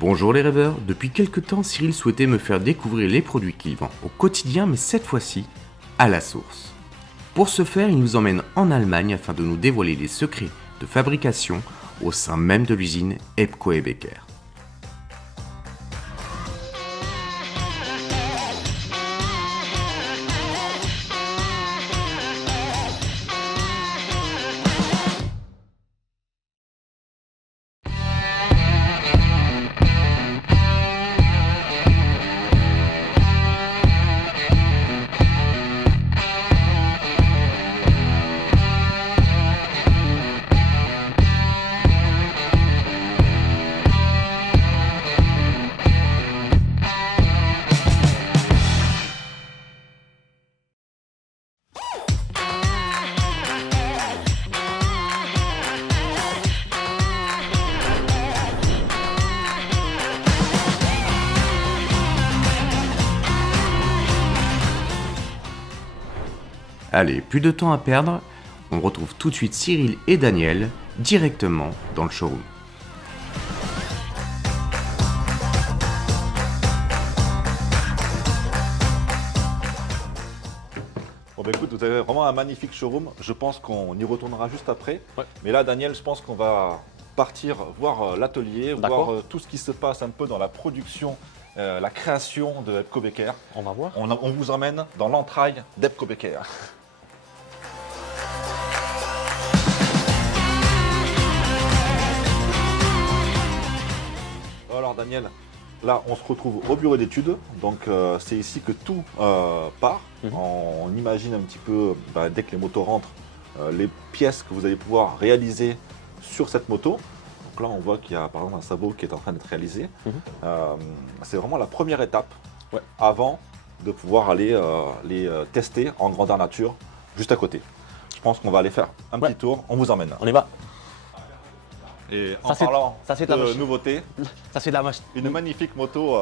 Bonjour les rêveurs, depuis quelque temps Cyril souhaitait me faire découvrir les produits qu'il vend au quotidien mais cette fois-ci à la source. Pour ce faire, il nous emmène en Allemagne afin de nous dévoiler les secrets de fabrication au sein même de l'usine Epco & Becker. Allez, plus de temps à perdre, on retrouve tout de suite Cyril et Daniel directement dans le showroom. Bon bah écoute, vous avez vraiment un magnifique showroom, je pense qu'on y retournera juste après. Ouais. Mais là Daniel, je pense qu'on va partir voir l'atelier, voir tout ce qui se passe un peu dans la production, la création de Epco & Becker. On va voir. On vous emmène dans l'entraille d'Epco & Becker. Alors Daniel, là on se retrouve au bureau d'études, donc c'est ici que tout part. On imagine un petit peu, dès que les motos rentrent, les pièces que vous allez pouvoir réaliser sur cette moto. Donc là on voit qu'il y a par exemple un sabot qui est en train d'être réalisé. C'est vraiment la première étape avant de pouvoir aller les tester en grandeur nature juste à côté. Je pense qu'on va aller faire un petit tour, on vous emmène. On y va. Et en parlant de nouveauté, ça c'est la machine. Une magnifique moto.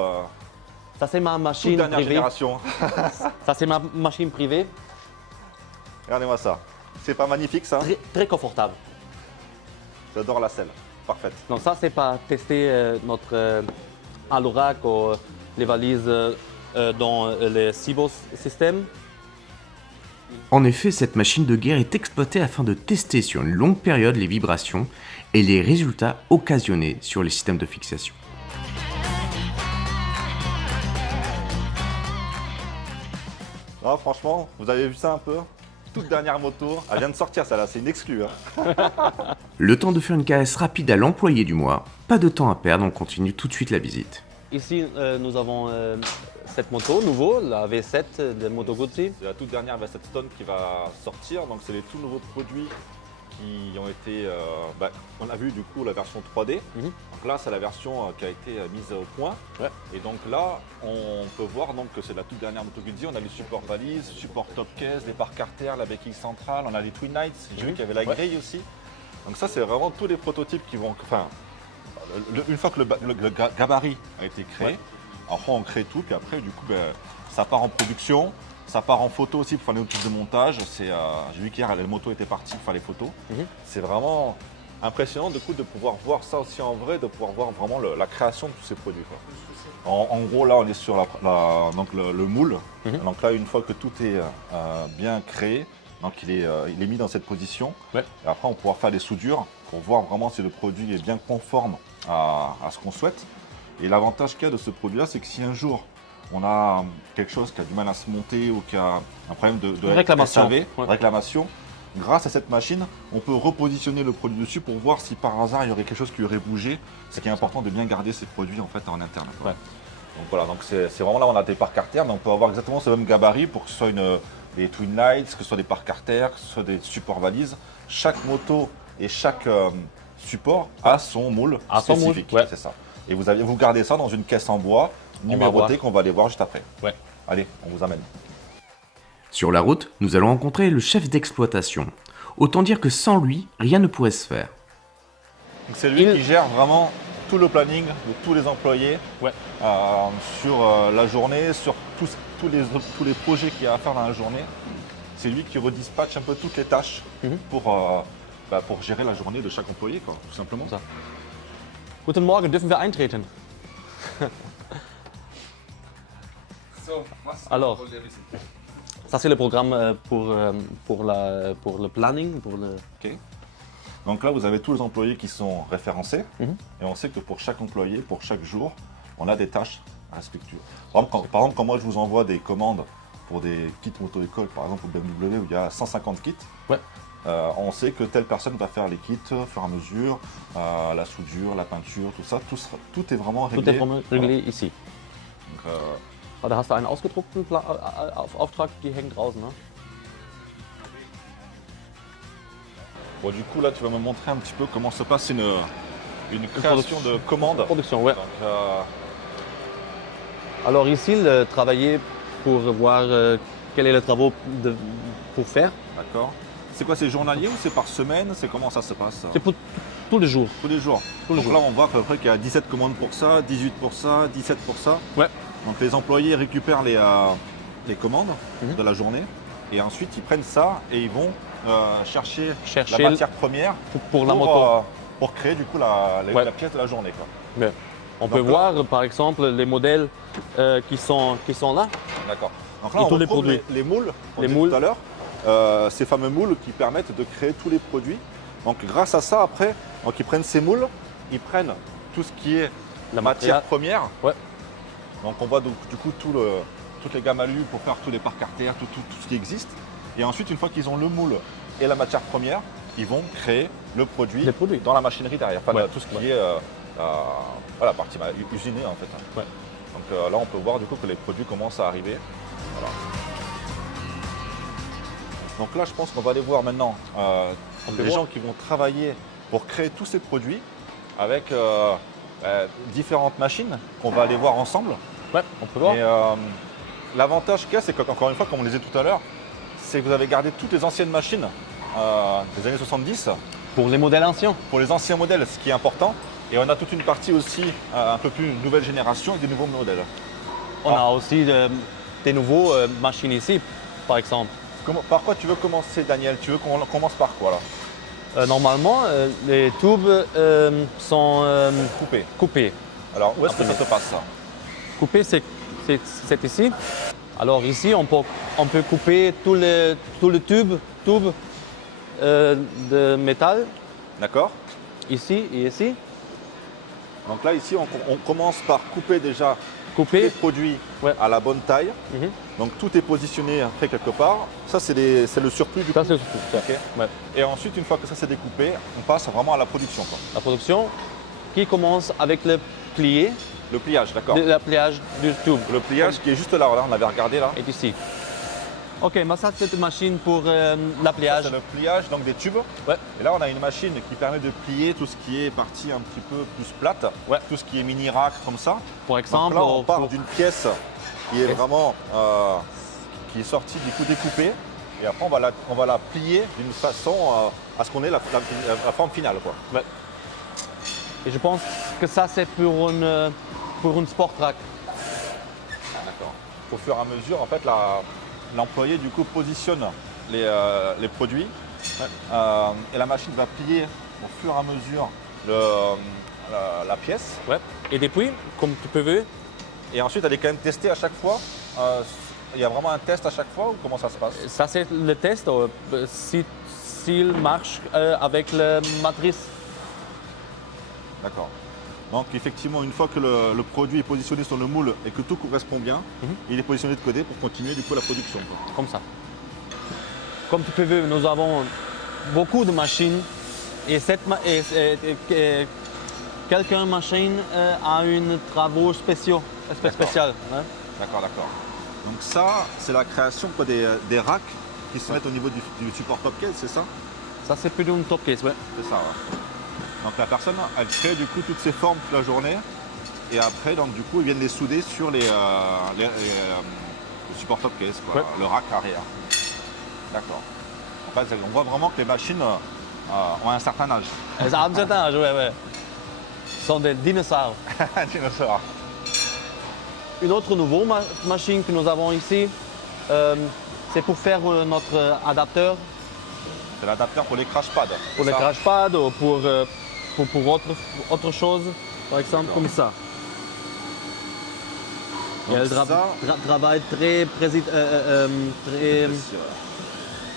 Ça c'est ma machine toute dernière privée. Génération. Ça c'est ma machine privée. Regardez-moi ça. C'est pas magnifique ça? Très confortable. J'adore la selle. Parfaite. Donc ça c'est pas tester notre Anorak ou les valises dans le Cibos système. En effet, cette machine de guerre est exploitée afin de tester sur une longue période les vibrations et les résultats occasionnés sur les systèmes de fixation. Ah, franchement, vous avez vu ça un peu? Toute dernière moto, elle vient de sortir celle-là, c'est une exclue. Le temps de faire une caresse rapide à l'employé du mois, pas de temps à perdre, on continue tout de suite la visite. Ici nous avons cette moto nouveau, la V7 de Moto Guzzi. C'est la toute dernière V7 Stone qui va sortir, donc c'est les tout nouveaux produits qui ont été, on a vu du coup la version 3D, donc là c'est la version qui a été mise au point, et donc là on peut voir donc, que c'est la toute dernière Moto Guzzi. On a les supports valises, support top case, les parcs artères, la béquille centrale, on a les Twin Nights, j'ai vu qu'il y avait la grille aussi, donc ça c'est vraiment tous les prototypes qui vont, une fois que le gabarit a été créé, après on crée tout, puis après du coup ça part en production. Ça part en photo aussi pour faire les outils de montage. J'ai vu qu'hier, la moto était partie pour faire les photos. C'est vraiment impressionnant de pouvoir voir ça aussi en vrai, de pouvoir voir vraiment la création de tous ces produits. En gros, là, on est sur donc le moule. Donc là, une fois que tout est bien créé, donc il est mis dans cette position. Et après, on pourra faire des soudures pour voir vraiment si le produit est bien conforme à ce qu'on souhaite. Et l'avantage qu'il y a de ce produit-là, c'est que si un jour, on a quelque chose qui a du mal à se monter ou qui a un problème de réclamation, grâce à cette machine, on peut repositionner le produit dessus pour voir si par hasard il y aurait quelque chose qui aurait bougé. Ce qui est important de bien garder ces produits en fait en interne. Donc voilà, donc c'est vraiment là où on a des parcs artères, mais on peut avoir exactement ce même gabarit pour que ce soit des Twin Lights, que ce soit des parcs artères, que ce soit des supports valises. Chaque moto et chaque support a son moule spécifique. C'est ça. Et vous gardez ça dans une caisse en bois numérotée qu'on va aller voir juste après. Allez, on vous amène. Sur la route, nous allons rencontrer le chef d'exploitation. Autant dire que sans lui, rien ne pourrait se faire. C'est lui qui gère vraiment tout le planning de tous les employés sur la journée, sur tous les projets qu'il y a à faire dans la journée. C'est lui qui redispatche un peu toutes les tâches pour gérer la journée de chaque employé, quoi, tout simplement. Guten Morgen, dürfen wir eintreten? Alors, ça c'est le programme pour le planning. Ok. Donc là, vous avez tous les employés qui sont référencés. Et on sait que pour chaque employé, pour chaque jour, on a des tâches à respecter. Par exemple, quand moi je vous envoie des commandes pour des kits moto-école, par exemple au BMW où il y a 150 kits, Ouais. On sait que telle personne va faire les kits au fur et à mesure, la soudure, la peinture, tout ça, tout est vraiment réglé. Tout est vraiment réglé ici. Donc, Da hast du einen ausgedruckten Auftrag, die hängt draußen. Ne? bon, du coup, là, tu vas me montrer un petit peu comment se passe une création de commande. Production, ouais. Donc, Alors ici, le travailler pour voir quel est le travail pour faire. d'accord. C'est quoi, c'est journalier ou c'est par semaine? C'est comment ça se passe? C'est pour tous les jours. Tous les jours. Tous les Donc jours. là, on voit qu'à peu près qu'il y a 17 commandes pour ça, 18 pour ça, 17 pour ça. Ouais. Donc les employés récupèrent les commandes de la journée et ensuite ils prennent ça et ils vont chercher la matière première pour la moto. Pour créer du coup Ouais. la pièce de la journée, quoi. Ouais. On peut là- voir par exemple les modèles qui sont là. D'accord. Donc là, Et on tous les retrouve produits. les moules, qu'on Les disait moules. tout à l'heure, ces fameux moules qui permettent de créer tous les produits. Donc grâce à ça, après, donc, ils prennent ces moules, ils prennent tout ce qui est La matière première. Ouais. Donc on voit donc, du coup toutes les gammes alu pour faire tous les parcs artères, tout ce qui existe. Et ensuite, une fois qu'ils ont le moule et la matière première, ils vont créer le produit, Les produits. dans la machinerie derrière. Enfin, Ouais. tout ce qui est la partie usinée en fait. Ouais. Donc là, on peut voir du coup que les produits commencent à arriver. Voilà. Donc là, je pense qu'on va aller voir maintenant peut les voir. gens qui vont travailler pour créer tous ces produits avec différentes machines qu'on va aller voir ensemble. Ouais, on peut voir. Et l'avantage qu'il y a, c'est qu'encore une fois, comme on le disait tout à l'heure, c'est que vous avez gardé toutes les anciennes machines des années 70 Pour les modèles anciens. pour les anciens modèles, ce qui est important. Et on a toute une partie aussi un peu plus nouvelle génération et des nouveaux modèles. On a aussi des nouveaux machines ici, par exemple. Par quoi tu veux commencer, Daniel? Tu veux qu'on commence par quoi là? Normalement, les tubes sont Coupé. coupés. Alors, où est-ce que ça se passe ça? Coupé, c'est ici. Alors ici, on peut couper tous les tubes de métal, D'accord. ici et ici. Donc là, ici, on commence par couper déjà les Couper. produits Ouais. à la bonne taille. Mhm. Donc tout est positionné après quelque part. Ça, c'est le surplus du Ça, coup. c'est tout. Ok. Ouais. Et ensuite, une fois que ça s'est découpé, on passe vraiment à la production, quoi. La production qui commence avec le plié, Le pliage, d'accord. le pliage du tube. Le pliage qui est juste là, on avait regardé là. Est ici. Ok, mais ça c'est une machine pour la Ça, pliage. c'est le pliage donc des tubes. Ouais. Et là, on a une machine qui permet de plier tout ce qui est partie un petit peu plus plate. Ouais. Tout ce qui est mini rack comme ça. Pour Donc exemple, là, on part d'une pièce qui est Pièce. vraiment qui est sortie du coup découpée. Et après, on va la plier d'une façon à ce qu'on ait la forme finale, quoi. ouais. Et je pense que ça c'est pour une sport track. D'accord. Au fur et à mesure, en fait, l'employé du coup positionne les produits et la machine va plier au fur et à mesure la pièce. Ouais. Et depuis, comme tu peux voir, Et ensuite, elle est quand même testée à chaque fois. Il y a vraiment un test à chaque fois ou comment ça se passe? ça c'est le test s'il marche avec la matrice. D'accord. Donc effectivement, une fois que le produit est positionné sur le moule et que tout correspond bien, il est positionné de côté pour continuer du coup la production, quoi. Comme ça. Comme tu peux voir, nous avons beaucoup de machines et quelques machines a une travaux spéciaux, spécial. Hein? D'accord, d'accord. Donc ça, c'est la création quoi, des racks qui se mettent au niveau du support top case, c'est ça? Ça c'est plutôt une top case, ouais. C'est ça, ouais. Donc la personne, elle crée du coup toutes ces formes toute la journée et après, donc du coup, ils viennent les souder sur le support top case, quoi, Ouais. le rack arrière. D'accord. En fait, on voit vraiment que les machines ont un certain âge. Ça a un certain âge, ouais, ouais. Ce sont des dinosaures. Dinosaure. Une autre nouvelle machine que nous avons ici, c'est pour faire notre adapteur C'est l'adapteur pour les crash pads. pour c'est les ça? crash pads ou pour autre chose, par exemple comme ça. Et elle travaille très précis.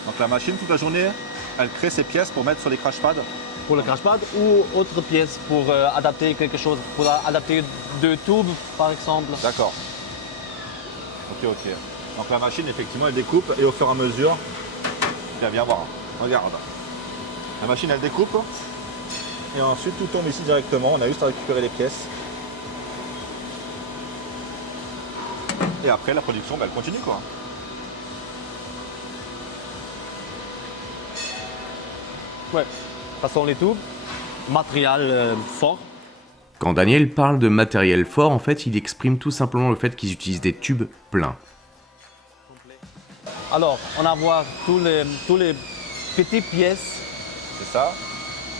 Donc la machine, toute la journée, elle crée ses pièces pour mettre sur les crash pads. Pour le crash pad ou autre pièce pour adapter quelque chose, pour adapter deux tubes par exemple. D'accord. Ok, ok. Donc la machine, effectivement, elle découpe et au fur et à mesure, viens voir, regarde. La machine, elle découpe et ensuite tout tombe ici directement. On a juste à récupérer les pièces. Et après, la production, elle continue quoi. Ouais. Passons les tubes. Matériel fort. Quand Daniel parle de matériel fort, en fait, il exprime tout simplement le fait qu'ils utilisent des tubes pleins. Alors, on va voir tous les petites pièces. C'est ça.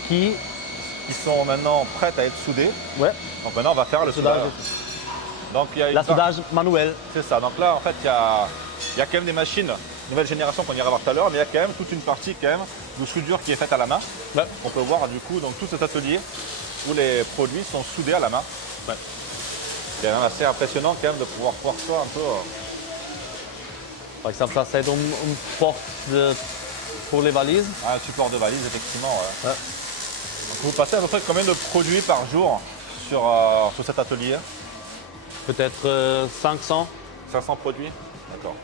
Qui sont maintenant prêtes à être soudées. Ouais. Donc maintenant, on va faire le soudage. Donc, il y a soudage manuel. C'est ça. Donc là, en fait, il y a quand même des machines nouvelle génération qu'on ira voir tout à l'heure, mais il y a quand même toute une partie quand même de soudure qui est faite à la main. Ouais. On peut voir du coup donc tout cet atelier où les produits sont soudés à la main. Ouais. C'est quand même assez impressionnant quand même de pouvoir voir ça un peu. Par exemple, ça c'est une porte pour les valises. Un support de valise, effectivement. Ouais. Ouais. Donc, vous passez à peu près combien de produits par jour sur cet atelier? Peut-être 500. 500 produits. D'accord.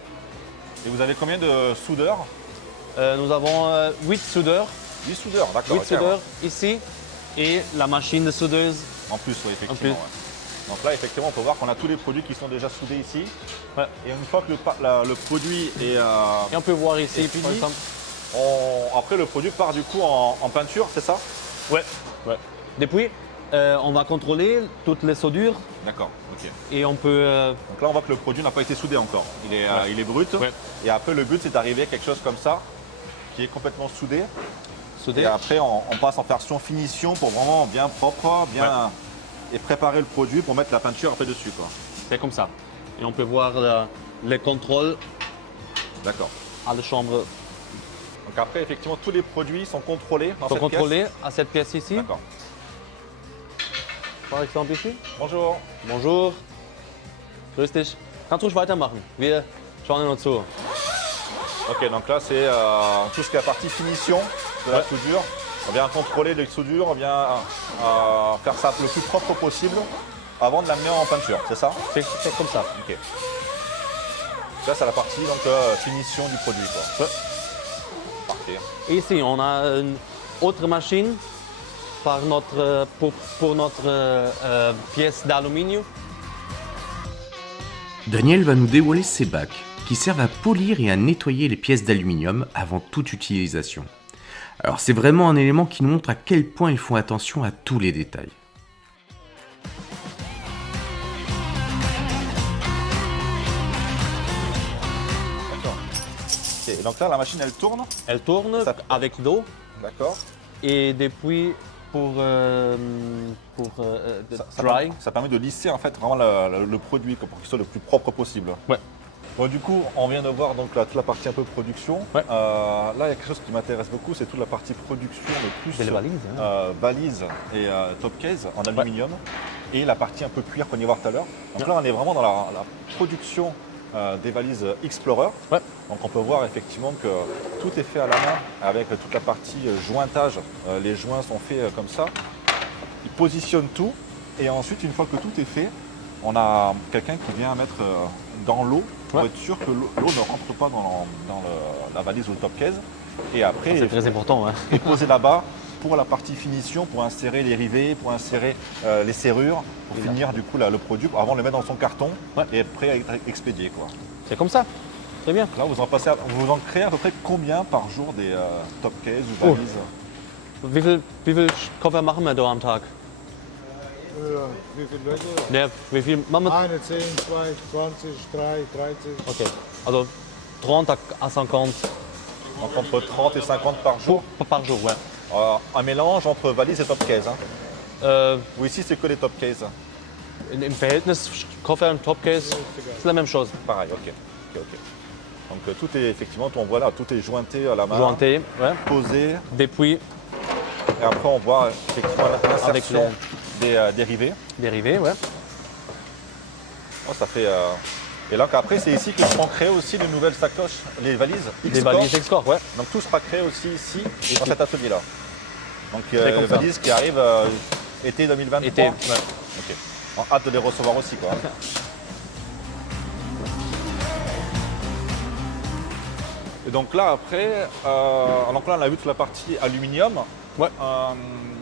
Et vous avez combien de soudeurs? Nous avons 8 soudeurs. 8 soudeurs, d'accord. 8 soudeurs ici et la machine de soudeuse. En plus, oui, effectivement. Ouais. Donc là, effectivement, on peut voir qu'on a tous les produits qui sont déjà soudés ici. Ouais. Et une fois que le produit est et on peut voir ici, fini, par exemple. Après, le produit part du coup en peinture, c'est ça? Ouais. Ouais. Depuis, on va contrôler toutes les soudures. D'accord, ok. Et on peut... Donc là, on voit que le produit n'a pas été soudé encore. Il est brut. Ouais. Et après, le but, c'est d'arriver à quelque chose comme ça, qui est complètement soudé. Et après, on passe en version finition pour vraiment bien propre, bien et préparer le produit pour mettre la peinture après dessus, quoi. C'est comme ça. Et on peut voir les contrôles. D'accord. À la chambre. Donc après, effectivement, tous les produits sont contrôlés dans cette pièce. À cette pièce ici. D'accord. Par exemple ici. Bonjour. Bonjour. Grüß dich. Kannst du weitermachen? Wir schauen uns zu. Ok, donc là c'est tout ce qui est la partie finition de la soudure. On vient contrôler les soudures, on vient faire ça le plus propre possible avant de l'amener en peinture, c'est ça? C'est comme ça. Ok. Là c'est la partie donc, finition du produit, quoi. Ouais. Parfait. Et ici on a une autre machine pour notre pièce d'aluminium. Daniel va nous dévoiler ces bacs qui servent à polir et à nettoyer les pièces d'aluminium avant toute utilisation. Alors c'est vraiment un élément qui nous montre à quel point ils font attention à tous les détails. D'accord. Okay. Donc là la machine elle tourne? Elle tourne avec l'eau. D'accord. Et depuis pour dry. Ça permet de lisser en fait vraiment le produit pour qu'il soit le plus propre possible. Ouais. Bon, du coup, on vient de voir donc, toute la partie un peu production. Ouais. Là, il y a quelque chose qui m'intéresse beaucoup, c'est toute la partie production, mais plus les valises, valises et top case en aluminium. Et la partie un peu cuir qu'on y voit tout à l'heure. Donc là, on est vraiment dans la production des valises Explorer. Ouais. Donc on peut voir effectivement que tout est fait à la main avec toute la partie jointage. Les joints sont faits comme ça. Ils positionnent tout et ensuite, une fois que tout est fait, on a quelqu'un qui vient mettre dans l'eau pour être sûr que l'eau ne rentre pas dans la valise ou le top case. Et après, c'est très important. Hein. Et poser là-bas pour la partie finition, pour insérer les rivets, pour insérer les serrures, pour finir du coup le produit, avant de le mettre dans son carton et être prêt à être expédié. C'est comme ça. Très bien. Là, vous en créez à peu près combien par jour des top case ou valises? Wie viel Koffer machen wir da am Tag? Wie viele Leute? Ja, wie viel machen wir? 1, 10, 2, 20, 3, 13. Ok. Alors 30 à 50. Donc entre 30 et 50 par jour? Par jour, ouais. Un mélange entre valise et top case. Hein. Ou ici, c'est que les top case? Im Verhältnis Koffer und Top Case, c'est la même chose. Pareil, ok. Donc tout est effectivement, on voit là, tout est jointé à la main. Jointé, ouais. Posé. Depuis. Et après, on voit effectivement l'insertion des rivets. Des rivets, ouais. Oh, ça fait, Et donc après, c'est ici que seront créées aussi de nouvelles sacoches, les valises X-Core. Les valises X-Core, ouais. Donc tout sera créé aussi ici, dans cet atelier-là. Donc comme les ça. valises qui arrivent été 2023. Été, ouais. Ok. On a hâte de les recevoir aussi, quoi. Et donc là, après, donc là, on a vu toute la partie aluminium. Ouais.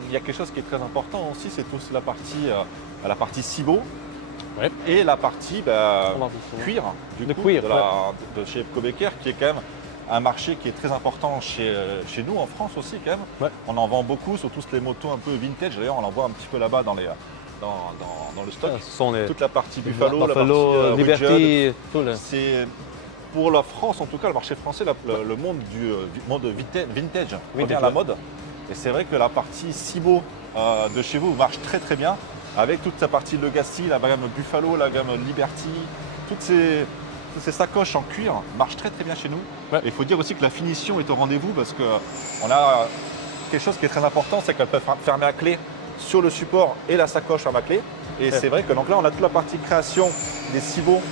Il y a quelque chose qui est très important aussi, c'est aussi la partie cibo. Ouais. Et la partie cuir, De cuir, de chez Epco Becker, qui est quand même un marché qui est très important chez nous en France aussi quand même. Ouais. On en vend beaucoup, surtout les motos un peu vintage. D'ailleurs, on en voit un petit peu là-bas dans le stock. Ce sont les Toute la partie Buffalo, Buffalo, la partie Liberty, tout le... C'est pour la France, en tout cas, le marché français, le monde du monde vintage revient à la mode. Et c'est vrai que la partie Cibo de chez vous marche très très bien, avec toute sa partie Legacy, la gamme Buffalo, la gamme Liberty, toutes ces sacoches en cuir marchent très très bien chez nous. Ouais. Et il faut dire aussi que la finition est au rendez-vous parce qu'on a quelque chose qui est très important, c'est qu'elle peut fermer à clé sur le support et la sacoche ferme à clé. Et c'est vrai que donc là, on a toute la partie création des Cibo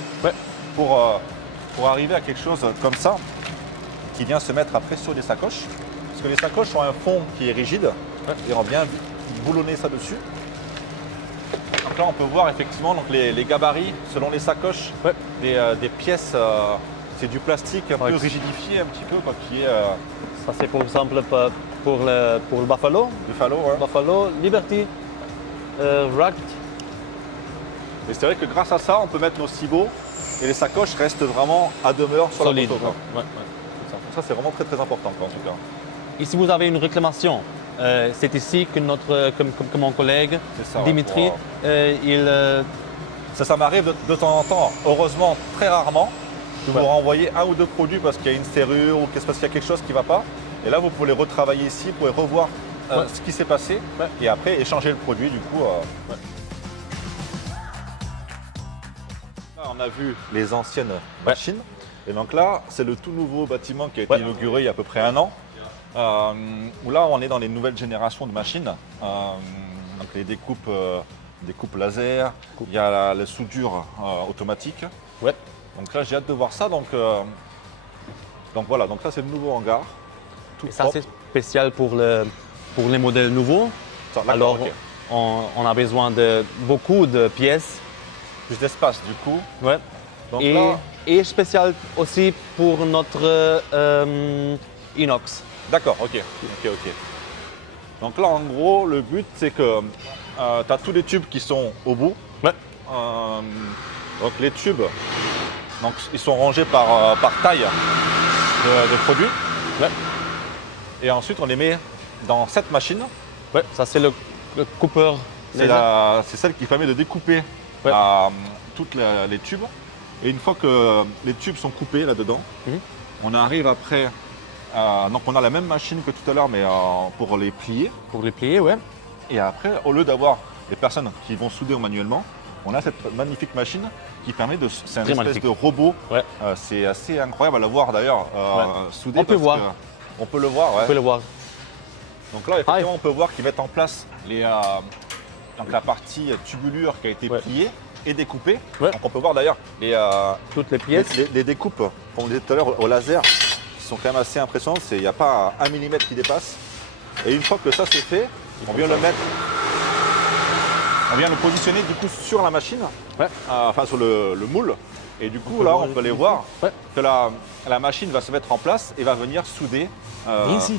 pour arriver à quelque chose comme ça, qui vient se mettre après sur des sacoches. Parce que les sacoches ont un fond qui est rigide, et on vient boulonner ça dessus. Donc là, on peut voir effectivement donc les gabarits selon les sacoches, des pièces, c'est du plastique un peu rigidifié un petit peu, quoi, qui est... Ça c'est par exemple pour le Buffalo. Buffalo, ouais. Buffalo, Liberty, Racked. Et c'est vrai que grâce à ça, on peut mettre nos cibots et les sacoches restent vraiment à demeure sur Solide. la moto. Ouais. Ça, c'est vraiment très très important, quoi, en tout cas. Et si vous avez une réclamation, c'est ici que que mon collègue C'est ça, Dimitri, Ça m'arrive de temps en temps, heureusement très rarement, de vous renvoyer un ou deux produits parce qu'il y a une serrure ou parce qu'il y a quelque chose qui ne va pas. Et là, vous pouvez les retravailler ici, vous pouvez revoir ce qui s'est passé et après échanger le produit du coup. Là, on a vu les anciennes machines. Et donc là, c'est le tout nouveau bâtiment qui a été inauguré il y a à peu près un an. Où là, on est dans les nouvelles générations de machines. Donc les découpes laser, il y a la soudure automatique. Ouais. Donc là, j'ai hâte de voir ça. Donc voilà, donc là, c'est le nouveau hangar. Tout Et ça propre. c'est spécial pour les modèles nouveaux. Ça, d'accord, Alors ok. on a besoin de beaucoup de pièces. Plus d'espace du coup. Ouais. Donc là, Et spécial aussi pour notre inox. d'accord, ok. Donc là, en gros, le but, c'est que tu as tous les tubes qui sont au bout. Ouais. Donc les tubes, donc, ils sont rangés par taille de produits. Ouais. Et ensuite, on les met dans cette machine. Ouais. Ça c'est le coupeur. C'est celle qui permet de découper Ouais. tous les tubes. Et une fois que les tubes sont coupés là-dedans, on arrive après. Donc on a la même machine que tout à l'heure, mais pour les plier. Pour les plier, ouais. Et après, au lieu d'avoir des personnes qui vont souder manuellement, on a cette magnifique machine qui permet de. C'est un Très espèce magnifique. de robot. Ouais. C'est assez incroyable à le voir d'ailleurs soudé. On peut parce voir. que on peut le voir. Ouais. Vous pouvez le voir. Donc là, effectivement, on peut voir qu'ils mettent en place donc la partie tubulure qui a été pliée et découpée. Ouais. Donc on peut voir d'ailleurs Toutes les pièces. les découpes, comme on disait tout à l'heure, au laser, qui sont quand même assez impressionnantes. Il n'y a pas 1 mm qui dépasse. Et une fois que ça c'est fait, on vient le mettre, on vient le positionner du coup sur la machine, enfin sur le moule. Et du coup là, on peut aller voir que la machine va se mettre en place et va venir souder. Viens ici.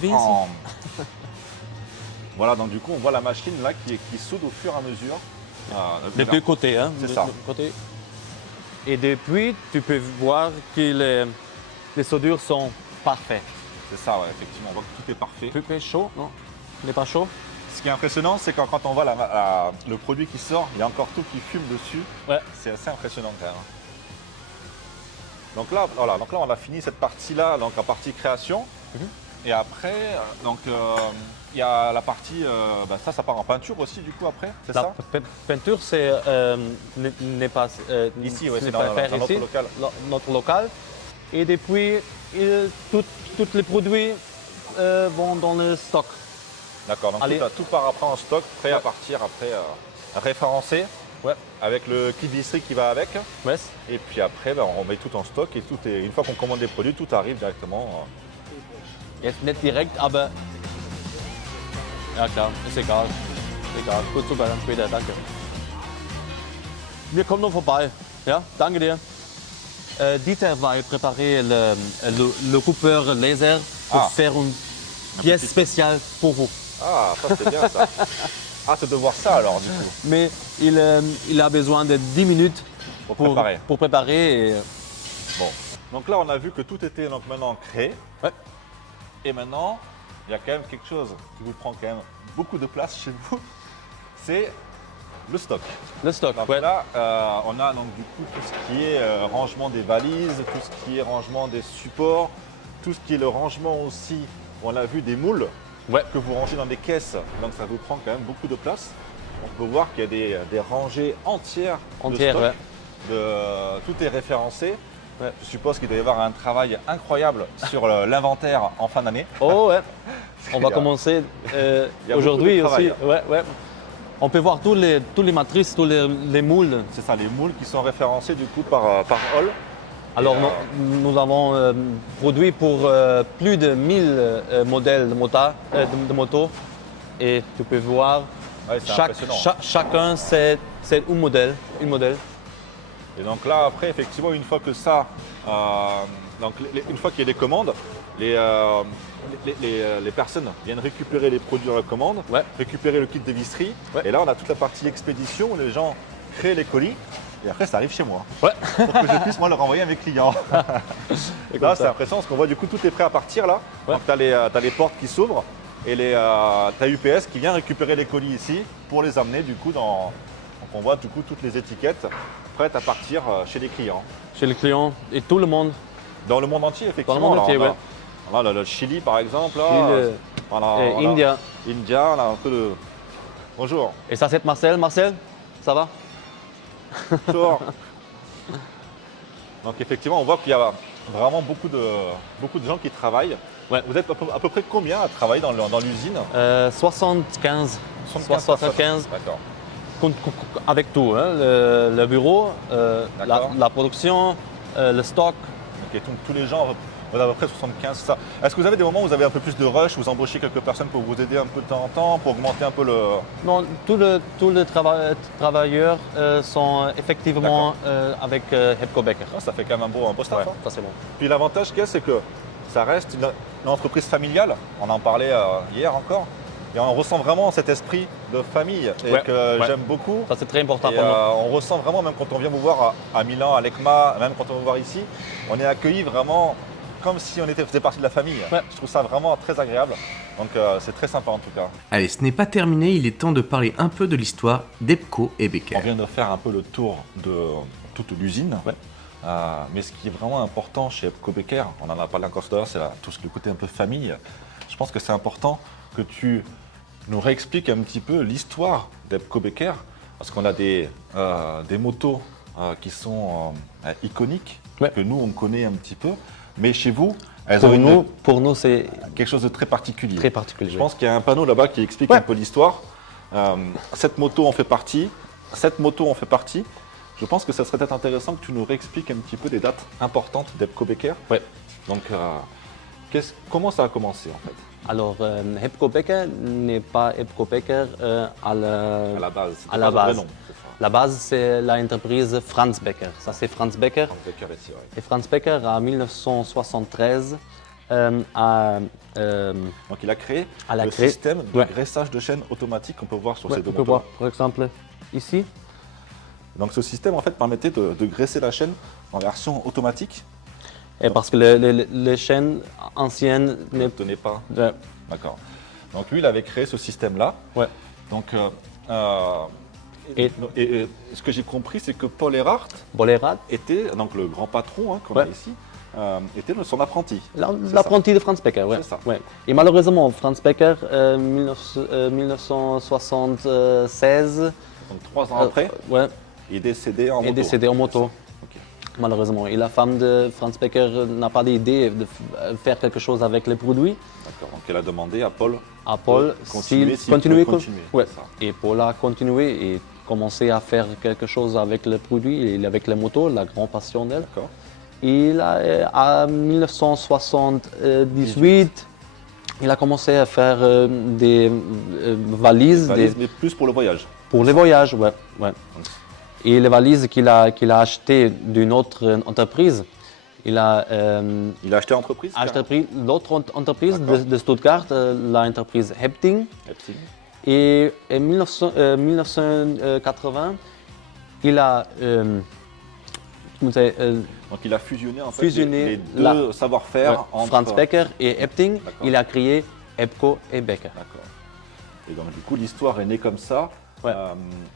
Voilà, donc du coup, on voit la machine là qui soude au fur et à mesure. Des deux côtés, hein. C'est des ça. deux côtés. Et depuis, tu peux voir que les soudures sont parfaites. C'est ça, ouais, effectivement, on voit que tout est parfait. Tu peux chaud, non? Il n'est pas chaud? Ce qui est impressionnant, c'est quand on voit le produit qui sort, il y a encore tout qui fume dessus. Ouais. C'est assez impressionnant quand même. Donc là, voilà, donc là, on a fini cette partie-là, donc la partie création. Et après, donc il y a la partie, ça part en peinture aussi du coup après, c'est ça? Peinture, c'est n'est pas Ici, ouais, ce c'est n'est dans pas faire notre ici, local. notre local. Et depuis, tous les produits vont dans le stock. D'accord, donc Allez. tout part après en stock, prêt à partir après référencé. avec le kit visserie qui va avec. Ouais. Et puis après, ben, on met tout en stock et tout est, une fois qu'on commande les produits, tout arrive directement. Jetzt nicht direkt, aber. Ja, klar, ist egal. Egal. Gut, super, dann später, danke. Wir kommen noch vorbei. Ja, danke dir. Dieter va préparer le coupeur laser pour faire une pièce spéciale pour vous. Ah, ça c'est bien ça. Ah, c'est de voir ça alors du coup. Mais il a besoin de 10 minutes pour préparer. Et... Bon, donc là on a vu que tout était donc maintenant créé. Ouais. Et maintenant, il y a quand même quelque chose qui vous prend quand même beaucoup de place chez vous, c'est le stock. Le stock, donc ouais. Là, on a donc du coup tout ce qui est rangement des valises, tout ce qui est rangement des supports, tout ce qui est le rangement aussi, on a vu des moules que vous rangez dans des caisses, donc ça vous prend quand même beaucoup de place. On peut voir qu'il y a des rangées entières de stock. Ouais. Tout est référencé. Ouais. Je suppose qu'il doit y avoir un travail incroyable sur l'inventaire en fin d'année. Oh ouais, on va commencer aujourd'hui aussi. Ouais, ouais. On peut voir tous les matrices, tous les moules. C'est ça, les moules qui sont référencés du coup par Hall. Alors nous avons produit pour plus de 1000 modèles de motos et tu peux voir chacun c'est un modèle. Et donc là après effectivement une fois que ça, une fois qu'il y a des commandes, les personnes viennent récupérer les produits dans la commande, récupérer le kit de visserie. Et là on a toute la partie expédition où les gens créent les colis. Et après, ça arrive chez moi. Ouais. Pour que je puisse moi le renvoyer à mes clients. Là, c'est impressionnant parce qu'on voit du coup tout est prêt à partir là. Ouais. Donc tu as les portes qui s'ouvrent et tu as UPS qui vient récupérer les colis ici pour les amener du coup dans. Donc on voit du coup toutes les étiquettes prêtes à partir chez les clients. Chez les clients et tout le monde. Dans le monde entier, effectivement. Dans le monde entier, oui. On a le Chili par exemple. Là, India. India, on a un peu de. Bonjour. Et ça c'est Marcel. Marcel, ça va? Bonjour. Donc effectivement, on voit qu'il y a vraiment beaucoup de gens qui travaillent. Ouais. Vous êtes à peu près combien à travailler dans l'usine 75. 75. D'accord. Avec tout, hein, le bureau, la production, le stock. Ok, donc tous les gens, vous avez à peu près 75, ça. Est-ce que vous avez des moments où vous avez un peu plus de rush, vous embauchez quelques personnes pour vous aider un peu de temps en temps, pour augmenter un peu le… Non, tous les travailleurs sont effectivement avec Hepco Becker. Ça fait quand même un beau staff. Ouais, ça c'est bon. Puis l'avantage qu'il y a, c'est que ça reste une entreprise familiale. On en parlait hier encore. Et on ressent vraiment cet esprit de famille et que j'aime beaucoup. Ça c'est très important pour nous. On ressent vraiment, même quand on vient vous voir à Milan, à l'ECMA, même quand on vient vous voir ici, on est accueillis vraiment comme si on faisait partie de la famille. Ouais. Je trouve ça vraiment très agréable. Donc c'est très sympa en tout cas. Allez, ce n'est pas terminé, il est temps de parler un peu de l'histoire d'Hepco et Becker. On vient de faire un peu le tour de toute l'usine. Ouais. Mais ce qui est vraiment important chez Hepco Becker, on en a parlé encore tout à l'heure, c'est tout le côté un peu famille. Je pense que c'est important que tu nous réexpliques un petit peu l'histoire d'Hepco Becker, parce qu'on a des motos qui sont iconiques, que nous on connaît un petit peu, mais chez vous, pour nous c'est quelque chose de très particulier. Très particulier. Je pense qu'il y a un panneau là-bas qui explique un peu l'histoire. Cette moto en fait partie, cette moto en fait partie. Je pense que ça serait peut-être intéressant que tu nous réexpliques un petit peu des dates importantes d'Hepco Becker. Ouais. Donc, comment ça a commencé en fait? Alors, Hepco Becker n'est pas Hepco Becker à la base. À la base. La base, c'est l'entreprise Franz Becker. Ça, c'est Franz Becker. Franz Becker ici, ouais. Et Franz Becker, en 1973, donc, il a créé le système de graissage de chaîne automatique qu'on peut voir sur ces deux motos. On peut voir, par exemple, ici. Donc, ce système, en fait, permettait de graisser la chaîne en version automatique. Et parce que les chaînes anciennes ne tenaient pas. Ouais. D'accord. Donc lui, il avait créé ce système-là. Ouais. Donc, et ce que j'ai compris, c'est que Paul Erhardt était, donc le grand patron qu'on a ici, était son apprenti. L'apprenti de Franz Becker, oui. Ouais. Et malheureusement, Franz Becker, 1976. Donc 3 ans après, il est décédé en moto. Il est décédé en moto. Malheureusement. Et la femme de Franz Becker n'a pas d'idée de faire quelque chose avec les produits. D'accord. Donc elle a demandé à Paul de continuer. Ouais. Et Paul a continué et commencé à faire quelque chose avec le produit et avec les motos, la grande passion d'elle. Il a, en 1978, il a commencé à faire des valises. Mais plus pour le voyage. Pour les voyages, ouais. Et les valises qu'il a achetées d'une autre entreprise, il a acheté l'entreprise. L'autre entreprise de Stuttgart, l'entreprise Hepting. Et en 1980, il a donc il a fusionné, en fait, les deux savoir-faire entre Franz Becker et Hepting. Il a créé Epco et Becker. D'accord. Et donc du coup l'histoire est née comme ça.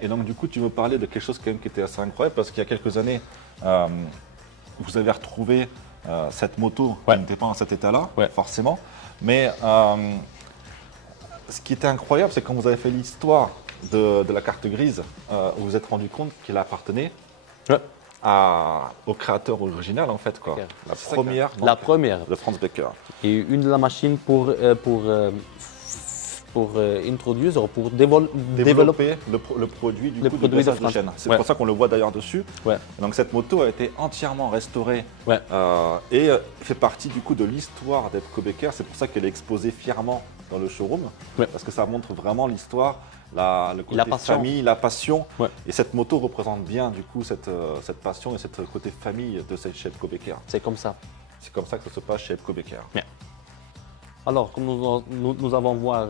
Et donc du coup tu me parlais de quelque chose quand même qui était assez incroyable parce qu'il y a quelques années vous avez retrouvé cette moto qui n'était pas dans cet état-là, forcément. Mais ce qui était incroyable, c'est quand vous avez fait l'histoire de la carte grise, vous vous êtes rendu compte qu'elle appartenait au créateur original, en fait, quoi. La première de Franz Becker. Et une de la machine pour introduire, pour développer le produit du message de chaîne. C'est pour ça qu'on le voit d'ailleurs dessus. Donc cette moto a été entièrement restaurée et fait partie du coup de l'histoire d'Epco Becker. C'est pour ça qu'elle est exposée fièrement dans le showroom, parce que ça montre vraiment l'histoire, le côté famille, la passion. Et cette moto représente bien du coup cette passion et ce côté famille de chez Epco Becker. C'est comme ça. C'est comme ça que ça se passe chez Epco Becker. Alors, comme nous allons voir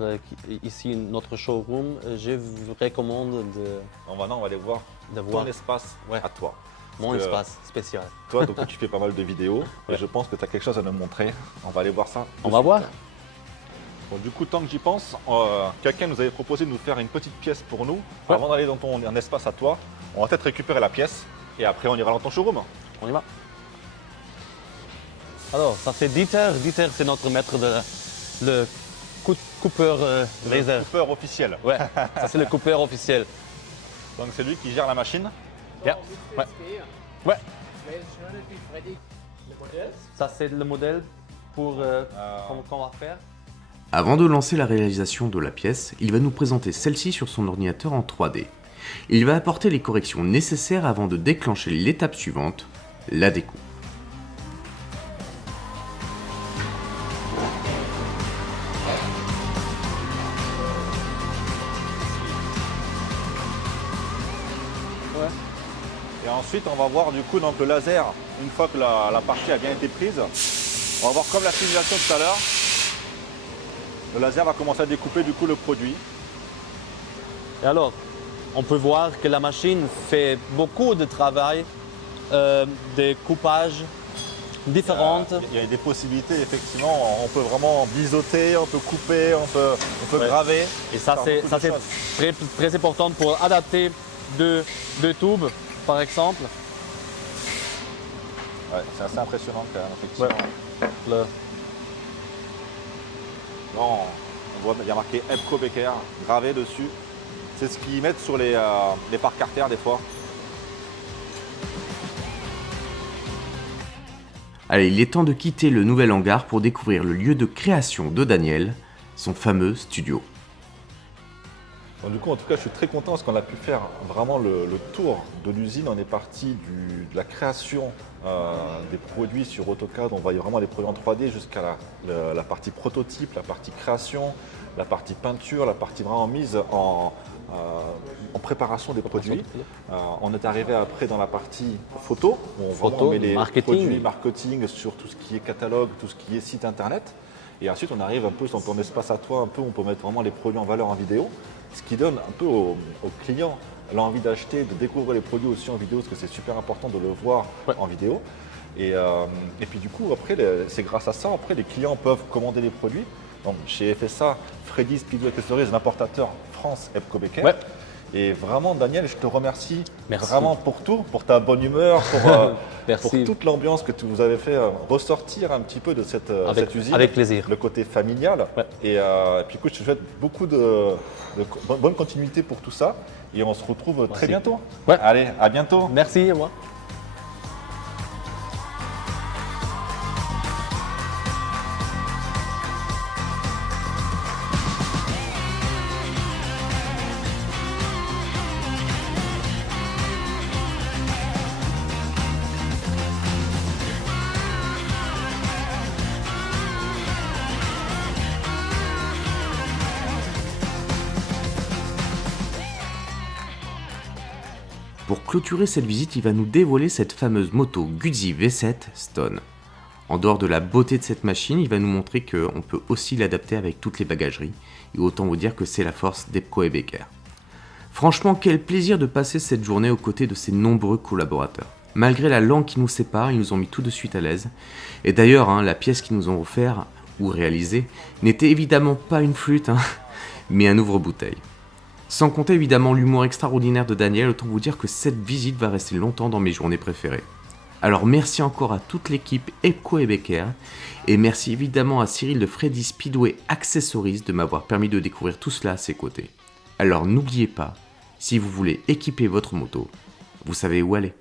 ici notre showroom, je vous recommande de... On va aller voir ton espace à toi. Mon espace spécial. Toi, donc, tu fais pas mal de vidéos et je pense que tu as quelque chose à nous montrer. On va aller voir ça. On va voir. Bon, du coup, tant que j'y pense, quelqu'un nous avait proposé de nous faire une petite pièce pour nous. Avant d'aller dans ton espace à toi, on va peut-être récupérer la pièce et après on ira dans ton showroom. On y va. Alors, ça c'est Dieter. Dieter, c'est notre maître le coupeur laser. Le coupeur officiel. Ouais, ça c'est le coupeur officiel. Donc c'est lui qui gère la machine. Ouais. Ça c'est le modèle pour qu'on va faire. Avant de lancer la réalisation de la pièce, il va nous présenter celle-ci sur son ordinateur en 3D. Il va apporter les corrections nécessaires avant de déclencher l'étape suivante, la découpe. Et ensuite, on va voir du coup donc, le laser, une fois que la partie a bien été prise. On va voir comme la simulation tout à l'heure. Le laser va commencer à découper du coup le produit. Et alors, on peut voir que la machine fait beaucoup de travail, de coupage différentes. Il y a des possibilités, effectivement. On peut vraiment biseauter, on peut couper, on peut graver. Et ça, c'est très important pour adapter deux tubes, par exemple. Ouais, c'est assez impressionnant quand même, effectivement. Non, on voit, il y a marqué Epco Becker gravé dessus. C'est ce qu'ils mettent sur les parcs artères des fois. Allez, il est temps de quitter le nouvel hangar pour découvrir le lieu de création de Daniel, son fameux studio. Donc, du coup, en tout cas, je suis très content parce qu'on a pu faire vraiment le tour de l'usine. On est parti de la création des produits sur AutoCAD. On voyait vraiment les produits en 3D jusqu'à la partie prototype, la partie création, la partie peinture, la partie vraiment mise en préparation des produits. On est arrivé après dans la partie photo, où on met les produits marketing sur tout ce qui est catalogue, tout ce qui est site internet. Et ensuite, on arrive un peu sur ton espace à toi, où on peut mettre vraiment les produits en valeur en vidéo. Ce qui donne un peu aux clients l'envie d'acheter, de découvrir les produits aussi en vidéo, parce que c'est super important de le voir en vidéo. Et puis du coup, après, c'est grâce à ça, après, les clients peuvent commander les produits. Donc chez FSA, Freddy Speedway Accessories, l'importateur France Epco Becker. Ouais. Et vraiment, Daniel, je te remercie vraiment pour tout, pour ta bonne humeur, pour toute l'ambiance que tu nous avais fait ressortir un petit peu de cette usine. Avec plaisir. Le côté familial. Ouais. Et puis écoute, je te souhaite beaucoup de bonne continuité pour tout ça. Et on se retrouve très bientôt. Ouais. Allez, à bientôt. Merci, moi. clôturer cette visite, il va nous dévoiler cette fameuse moto Guzzi V7 Stone. En dehors de la beauté de cette machine, il va nous montrer qu'on peut aussi l'adapter avec toutes les bagageries. Et autant vous dire que c'est la force d'Epco et Becker. Franchement, quel plaisir de passer cette journée aux côtés de ces nombreux collaborateurs. Malgré la langue qui nous sépare, ils nous ont mis tout de suite à l'aise. Et d'ailleurs, la pièce qu'ils nous ont offert ou réalisée n'était évidemment pas une flûte, mais un ouvre-bouteille. Sans compter évidemment l'humour extraordinaire de Daniel, autant vous dire que cette visite va rester longtemps dans mes journées préférées. Alors merci encore à toute l'équipe Epco et Becker, et merci évidemment à Cyril de Freddy Speedway Accessories de m'avoir permis de découvrir tout cela à ses côtés. Alors n'oubliez pas, si vous voulez équiper votre moto, vous savez où aller.